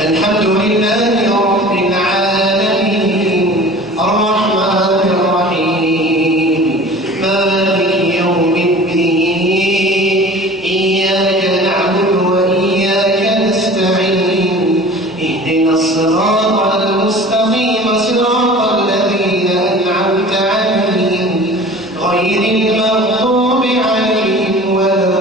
الحمد لله رب العالمين الرحمن الرحيم مالك يوم الدين إياك نعبد وإياك نستعين اهدنا الصراط المستقيم صراط الذين أنعمت عليهم غير المغضوب عليهم ولا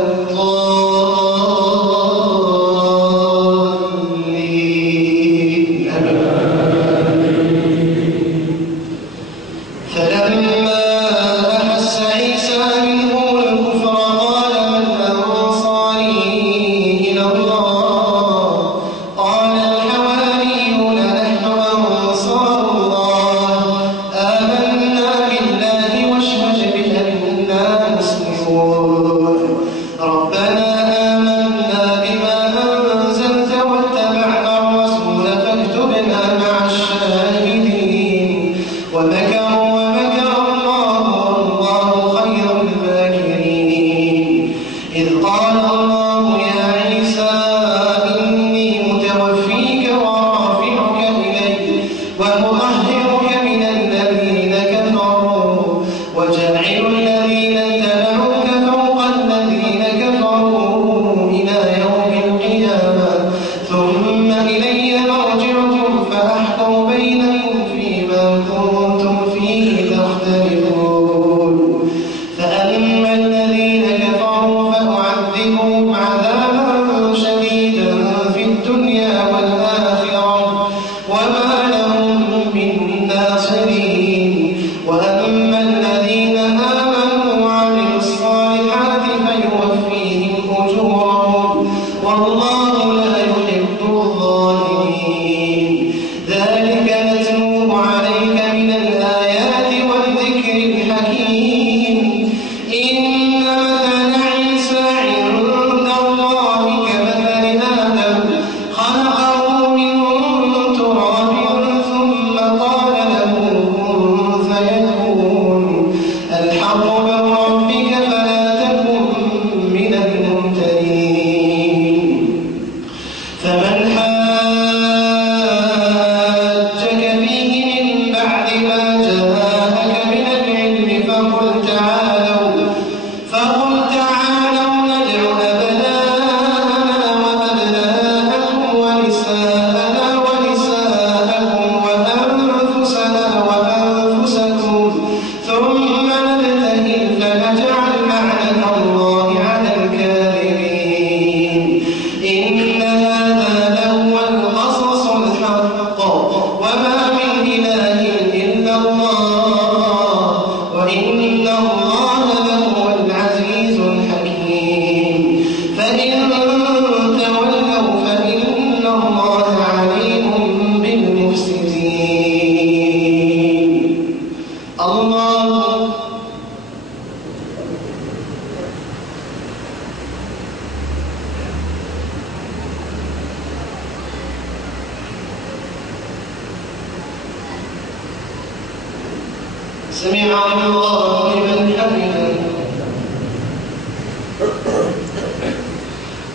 سمع الله لمن حمده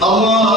الله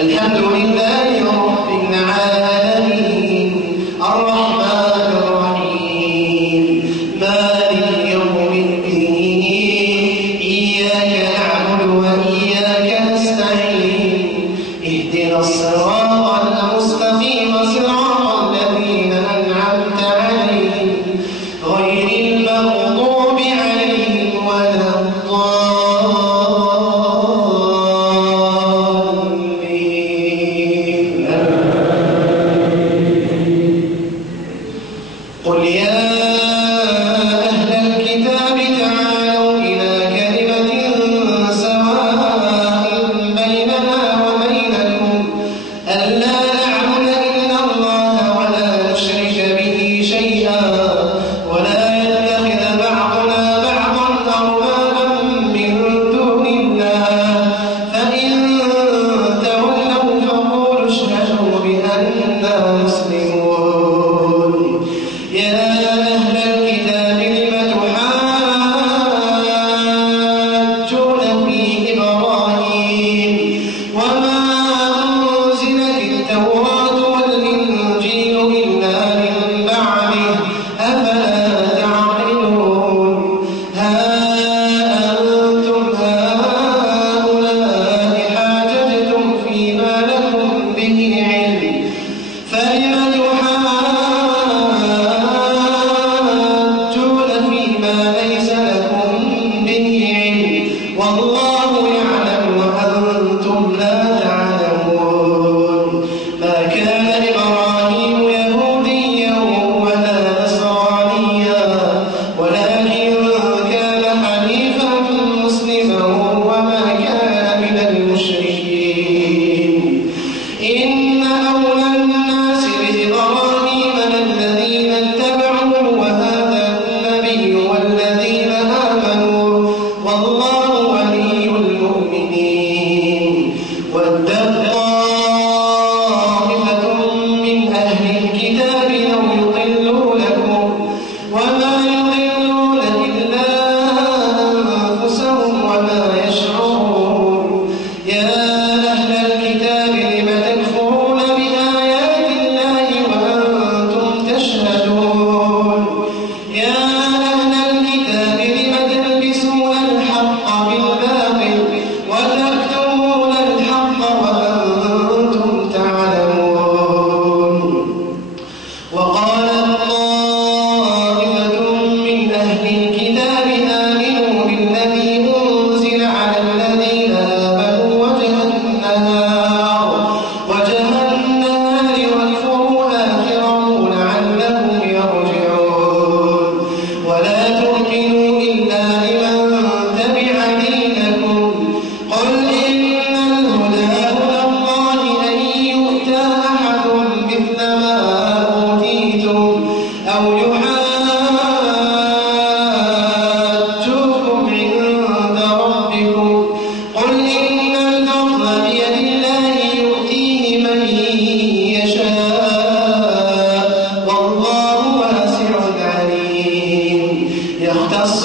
الحمد لله رب العالمين الرحمن الرحيم مالك يوم الدين إياك نعبد وإياك نستعين اهدنا الصراط المستقيم صراط والله يعلم وأنتم لا تعلمون ما كان إبراهيم يهوديا ولا نصرانيا ولكن كان حنيفا مسلما وما كان من المشركين إن أولى الناس بإبراهيم للذين اتبعوه وهذا النبي والذين آمنوا والله ولي المؤمنين ودت طائفة من أهل الكتاب لو يضلونكم وما يضلون إلا أنفسهم وما يشعرون يا أهل الكتاب لم تكفرون بآيات الله وأنتم تشهدون يا أهل الكتاب لم تلبسون الحق بالباطل وتكتمون الحق وأنتم تعلمون وقالت طائفة من أهل الكتاب آمنوا بالذي أنزل على الذين آمنوا وجه النهار واكفروا آخره لعلهم يرجعون ولا تؤمنوا إلا لمن تبع دينكم قل إن الهدى هدى الله أن يؤتى أحد مثل ما أوتيتم أو يحاجوكم عند ربكم قل إن الفضل بيد الله يؤتيه من يشاء والله واسع عليم يختص